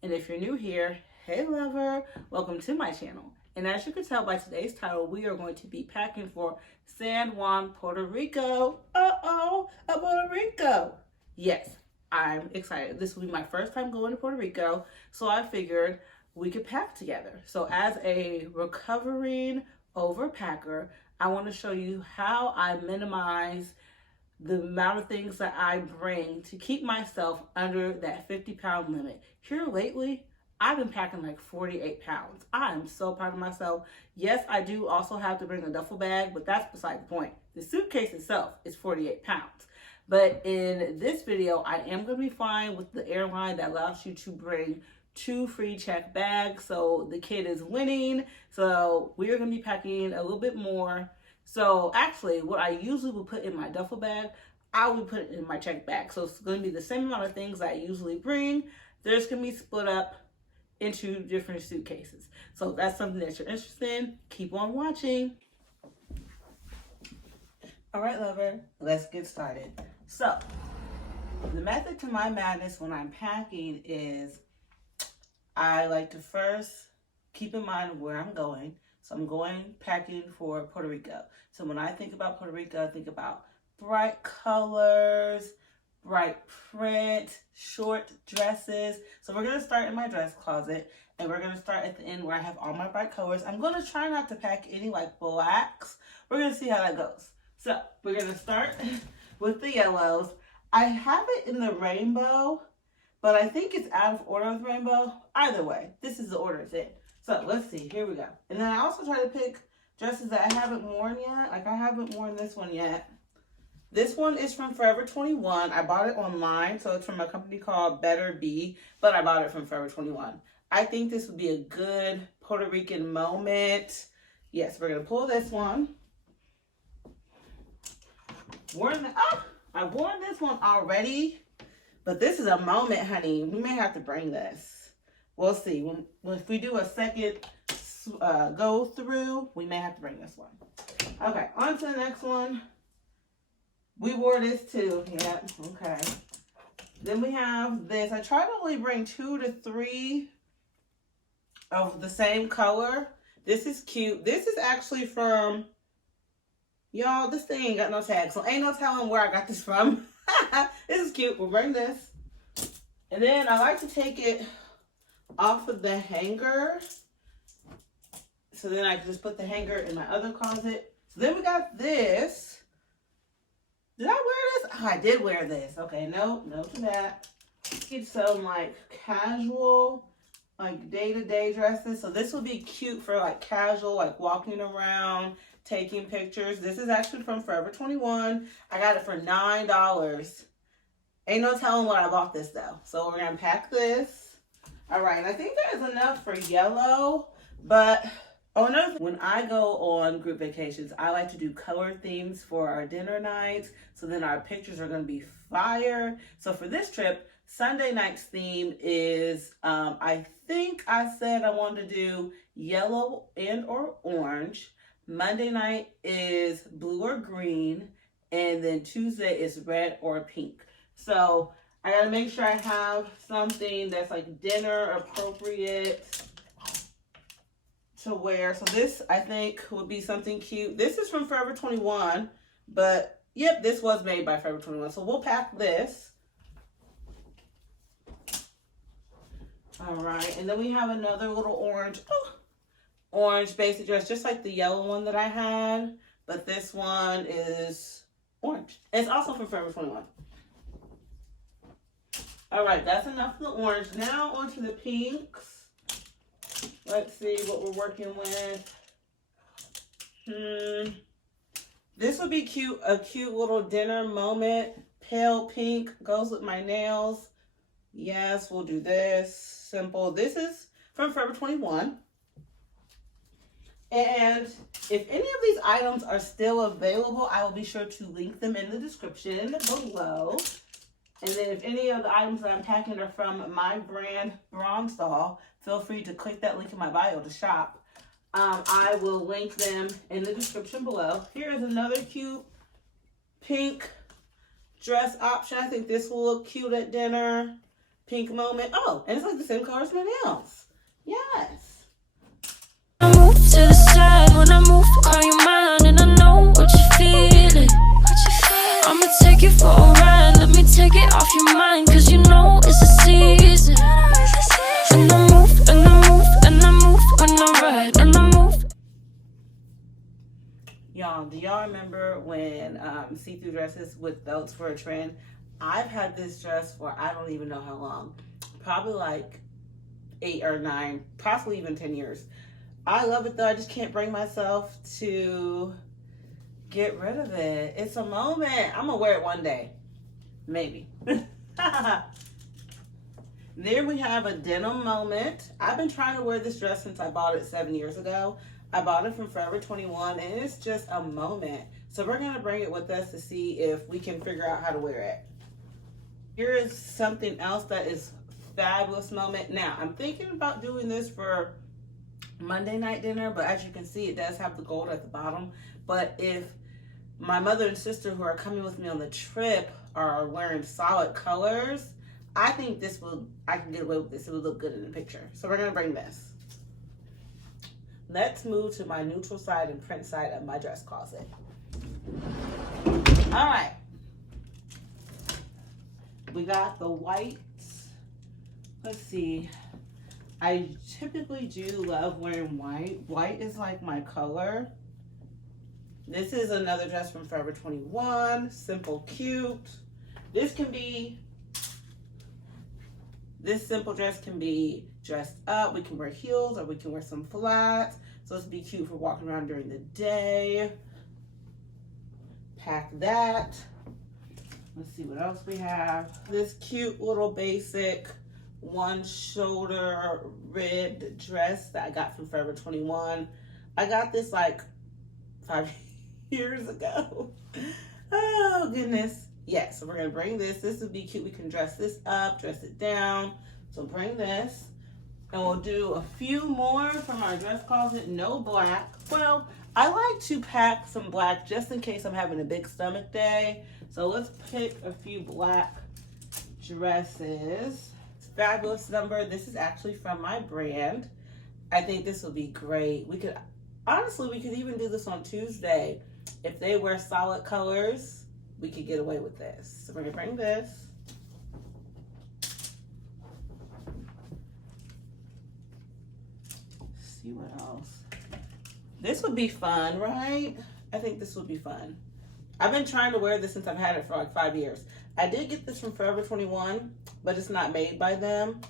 And if you're new here, hey lover, welcome to my channel. And as you can tell by today's title, we are going to be packing for San Juan, Puerto Rico. Puerto Rico. Yes, I'm excited. This will be my first time going to Puerto Rico, so I figured we could pack together. So as a recovering overpacker, I want to show you how I minimize the amount of things that I bring to keep myself under that 50-pound limit. Here lately, I've been packing like 48 pounds. I am so proud of myself. Yes, I do also have to bring a duffel bag, but that's beside the point. The suitcase itself is 48 pounds. But in this video, I am going to be flying with the airline that allows you to bring 2 free check bags. So the kid is winning. So we are going to be packing a little bit more. So actually, what I usually would put in my duffel bag, I would put it in my check bag. So it's going to be the same amount of things I usually bring. There's going to be split up into different suitcases. So if that's something that you're interested in, keep on watching. All right, lover, let's get started. So the method to my madness when I'm packing is I like to first keep in mind where I'm going. So I'm going packing for Puerto Rico. So when I think about Puerto Rico, I think about bright colors, bright print, short dresses. So we're gonna start in my dress closet and we're gonna start at the end where I have all my bright colors. I'm gonna try not to pack any like blacks. We're gonna see how that goes. So we're gonna start with the yellows. I have it in the rainbow, but I think it's out of order with rainbow. Either way, this is the order it's in. So let's see, here we go. And then I also try to pick dresses that I haven't worn yet. Like I haven't worn this one yet. This one is from Forever 21. I bought it online, so it's from a company called Better Be, but I bought it from Forever 21. I think this would be a good Puerto Rican moment. Yes, we're gonna pull this one. I've worn this one already, but this is a moment, honey. We may have to bring this. We'll see. If we do a second go through, we may have to bring this one. Okay, on to the next one. We wore this too. Yep, okay. Then we have this. I try to only bring 2 to 3 of the same color. This is cute. This is actually from, y'all, this thing ain't got no tag, so ain't no telling where I got this from. This is cute. We'll bring this. And then I like to take it off of the hanger. So then I just put the hanger in my other closet. So then we got this. Did I wear this? Oh, I did wear this. Okay, no to that. Get some like casual, like day-to-day dresses. So this will be cute for like casual, like walking around, taking pictures. This is actually from Forever 21. I got it for $9. Ain't no telling what I bought this though. So we're gonna pack this. All right, I think that is enough for yellow, but another thing, when I go on group vacations, I like to do color themes for our dinner nights, so then our pictures are gonna be fire. So for this trip, Sunday night's theme is, I think I said I wanted to do yellow and or orange. Monday night is blue or green, and then Tuesday is red or pink. So I gotta make sure I have something that's like dinner appropriate to wear. So this, I think, would be something cute. This is from Forever 21, but yep, this was made by Forever 21. So we'll pack this. All right, and then we have another little orange basic dress, just like the yellow one that I had, but this one is orange. And it's also from Forever 21. All right, that's enough of the orange. Now onto the pinks. Let's see what we're working with. This would be cute, a cute little dinner moment. Pale pink goes with my nails. Yes, we'll do this. Simple. This is from Forever 21. And if any of these items are still available, I will be sure to link them in the description below. And then if any of the items that I'm packing are from my brand, Bronzestall, feel free to click that link in my bio to shop. I will link them in the description below. Here is another cute pink dress option. I think this will look cute at dinner. pink moment. Oh, and it's like the same color as my nails. Yes. I move to the side when I move, call you mine, and I know what you're feeling. I'ma take you for a ride, let me take it off your mind, cause you know it's a season. And I move, and I move, and I move, when I ride, and I move. Y'all, do y'all remember when see-through dresses with belts were a trend? I've had this dress for I don't even know how long. Probably like 8 or 9, possibly even 10 years. I love it though. I just can't bring myself to get rid of it. It's a moment. I'm gonna wear it one day. Maybe. There we have a denim moment. I've been trying to wear this dress since I bought it 7 years ago. I bought it from Forever 21 and it's just a moment. So we're gonna bring it with us to see if we can figure out how to wear it. Here is something else that is fabulous moment. Now, I'm thinking about doing this for Monday night dinner, but as you can see, it does have the gold at the bottom. But if my mother and sister who are coming with me on the trip are wearing solid colors, I think this will, I can get away with this. It will look good in the picture. So we're gonna bring this. Let's move to my neutral side and print side of my dress closet. All right. We got the whites. Let's see. I typically do love wearing white. White is like my color. This is another dress from Forever 21. Simple, cute. This simple dress can be dressed up. We can wear heels or we can wear some flats. So this would be cute for walking around during the day. Pack that. Let's see what else we have. This cute little basic one shoulder ribbed dress that I got from Forever 21. I got this like 5 years ago. Oh goodness. Yes, so we're gonna bring this. This would be cute. We can dress this up, dress it down. So bring this. And we'll do a few more from our dress closet. No black. Well, I like to pack some black just in case I'm having a big stomach day. So let's pick a few black dresses. It's a fabulous number. This is actually from my brand. I think this will be great. We could even do this on Tuesday. If they wear solid colors, we could get away with this. So we're gonna bring this. See what else. This would be fun, right? I think this would be fun. I've been trying to wear this since I've had it for like 5 years. I did get this from Forever 21, but it's not made by them.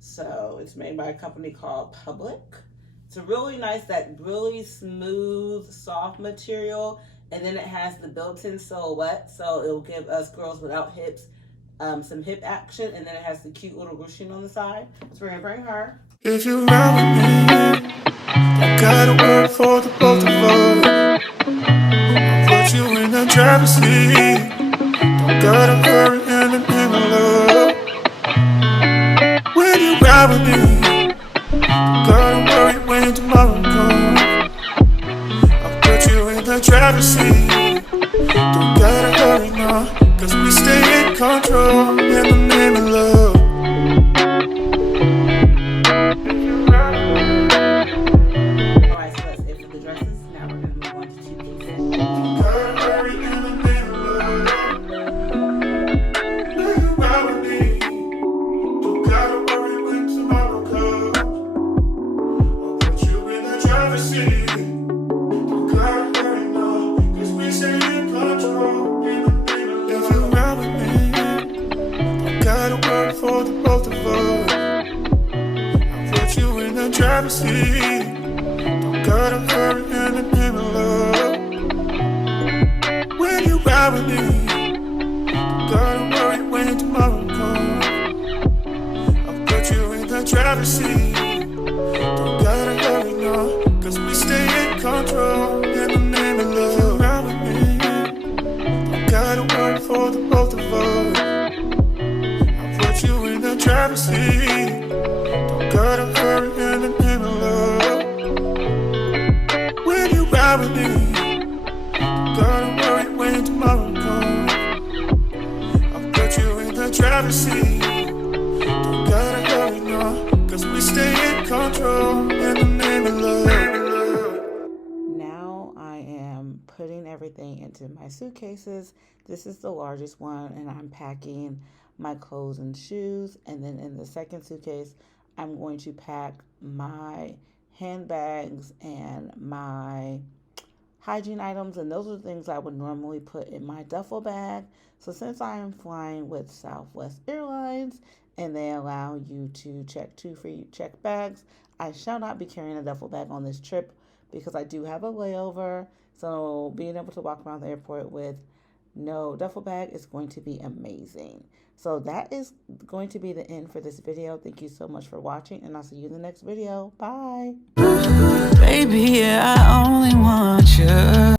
So it's made by a company called Public. It's a really nice, that really smooth, soft material. And then it has the built-in silhouette. So it'll give us girls without hips some hip action. And then it has the cute little ruching on the side. So we're gonna bring her. If you ride with me, I gotta work for the both of us. I'll put you in the driver's seat. Don't gotta hurry in the love. When you ride with me, don't gotta worry when tomorrow comes. I'll put you in the driver's seat. Don't gotta hurry now, cause we stay in control in the name of love. Don't gotta hurry in the name of love. When you ride with me, don't gotta worry when tomorrow comes. I'll put you in the driver's seat. Don't gotta hurry now, cause we stay in control in the name of love. If you ride with me, don't gotta worry for the both of us. I'll put you in the driver's seat. Don't gotta hurry in the name of love. When you ride with me, don't gotta worry when tomorrow comes. I'll put you in the driver's seat. everything into my suitcases. This is the largest one, and I'm packing my clothes and shoes. And then in the second suitcase, I'm going to pack my handbags and my hygiene items, and those are the things I would normally put in my duffel bag. So since I am flying with Southwest Airlines and they allow you to check 2 free check bags, I shall not be carrying a duffel bag on this trip because I do have a layover. So being able to walk around the airport with no duffel bag is going to be amazing. So that is going to be the end for this video. Thank you so much for watching, and I'll see you in the next video. Bye. Baby, yeah,